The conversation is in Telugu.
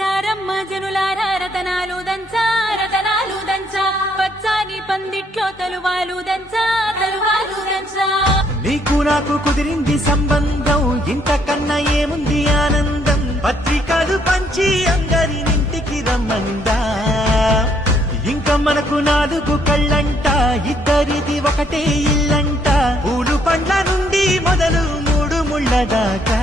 రారమ్మ జనులారా రతనాలు దంచా రతనాలు దంచా పచ్చాని పందిట్లో తలువాలు దంచా తలువాలు దంచా నీకు నాకు కుదిరింది సంబంధం ఇంతకన్నా ఏముంది ఆనందం పత్రికలు పంచి అందరినింటికి రమ్మందా ఇంకా మనకు 4 కళ్ళంట ఇద్దరిది ఒకటే ఇల్లంట పూలు పండ్ల నుండి మొదలు 3 ముళ్ళ దాకా